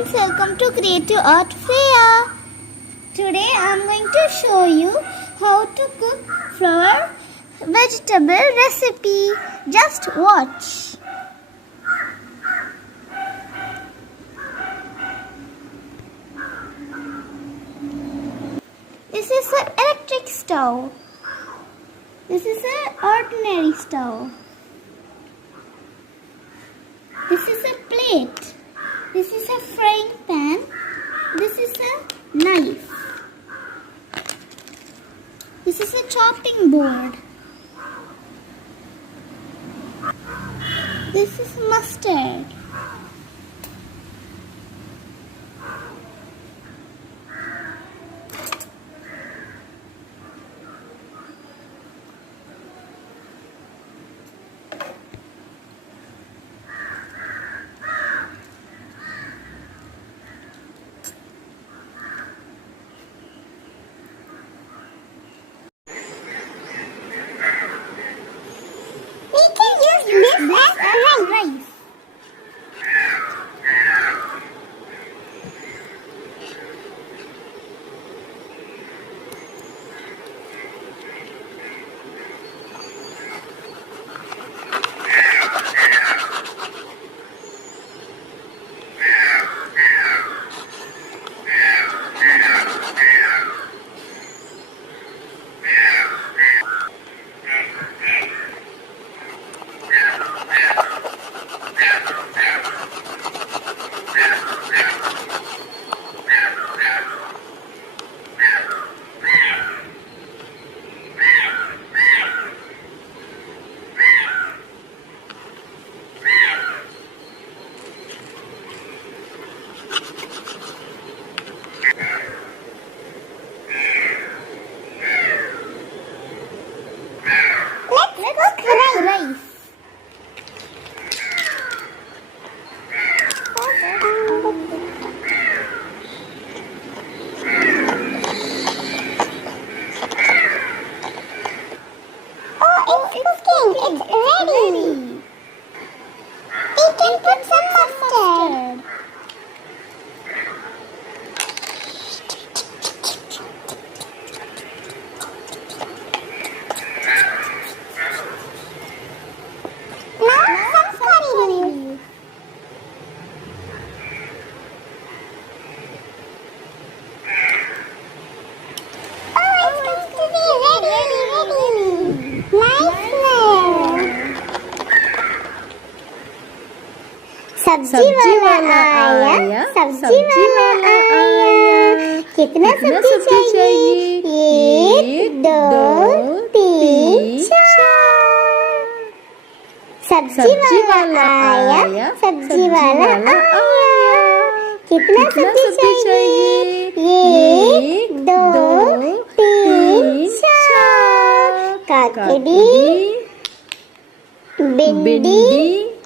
friends, welcome to Creative Art Freya. Today I am going to show you how to cook flour vegetable recipe. Just watch. This is an electric stove. This is an ordinary stove. This is a plate. This is a frying pan. This is a knife. This is a chopping board. This is mustard. Rice. Rice. Oh, it's cooking. It's ready. We can put some mustard. सब्जी वाला आया, सब्जी वाला आया। कितना सब्जी चाहिए? 1, 2, 3, 4। सब्जी वाला आया, सब्जी वाला आया। कितना सब्जी चाहिए? 1, 2, 3, 4। काकड़ी, भिंडी,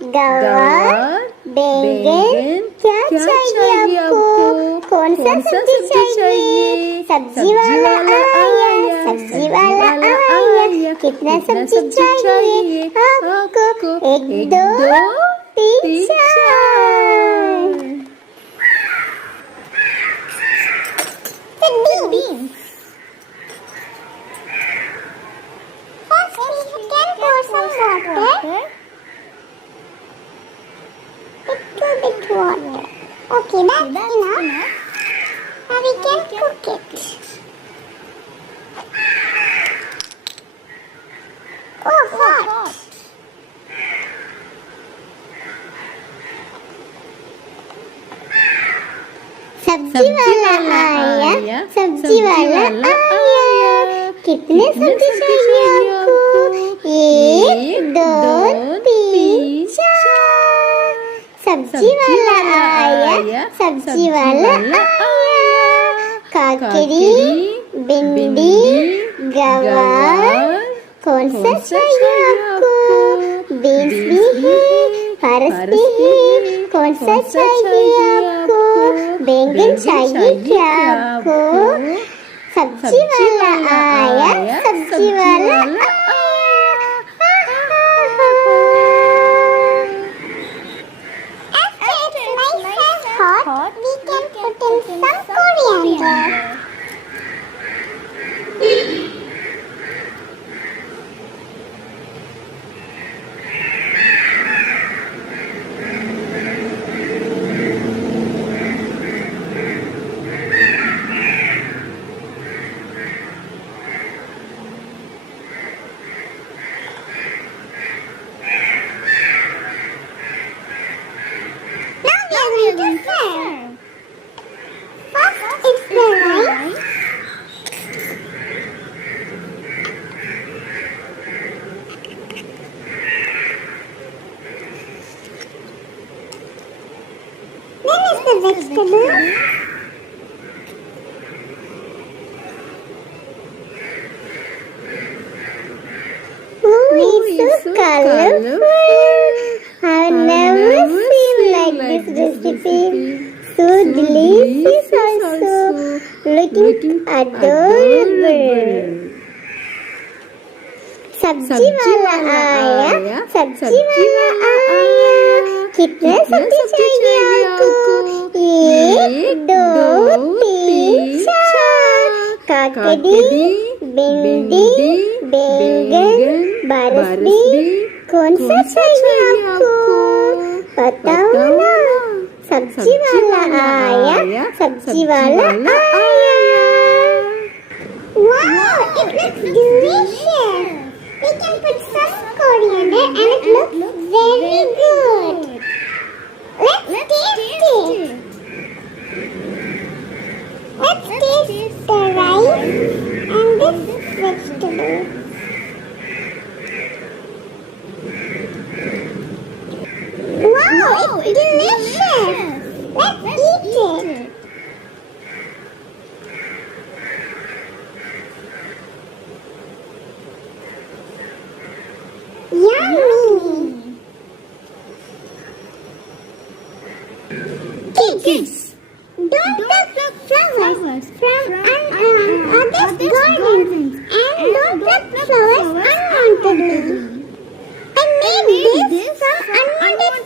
गवार, बैंगन। क्या चाहिए आपको? कौन सा सब्जी चाहिए? सब्जी वाला आया, सब्जी वाला आया। कितना सब्जी चाहिए आपको? 1, 2, 3, 4। Beans. First we can pour some water. Little bit water. Okay, that's enough. Now we can cook it. Oh, hot. सब्जी वाला आया, सब्जी वाला आया। कितने सब्जी चाहिए आपको? 1, 2, 3, 4। सब्जी वाला आया, सब्जी वाला आया। काकड़ी, भिंडी, गवार। कौन सा चाहिए आपको? बीन्स भी है, पारस भी है। कौन सा चाहिए आपको? बैंगन चाहिए क्या आपको? सब्जी वाला आया, सब्जी वाला आया। After it's nice and hot, what? We can put in some coriander. First is the rice. Then is the vegetables. Oh, it's so colorful. I've never seen like this recipe. So delicious also. Looking adorable. सब्जी वाला आया, सब्जी वाला आया. कितने सब्जी चाहिए आपको? एक, दो, तीन, चार. काकड़ी, भिंडी, बैंगन, बरबटी. कौन सा चाहिए आपको? बताओ ना. सब्जी वाला आया, सब्जी वाला आया. Wow, it looks delicious. We can put some coriander and it looks very good. Let's taste it. Let's taste the rice and this vegetable. Wow, it's delicious. Let's eat it. Yummy. Kids, don't pluck flowers from others' gardens and don't pluck flowers unwantedly. I made this from unwanted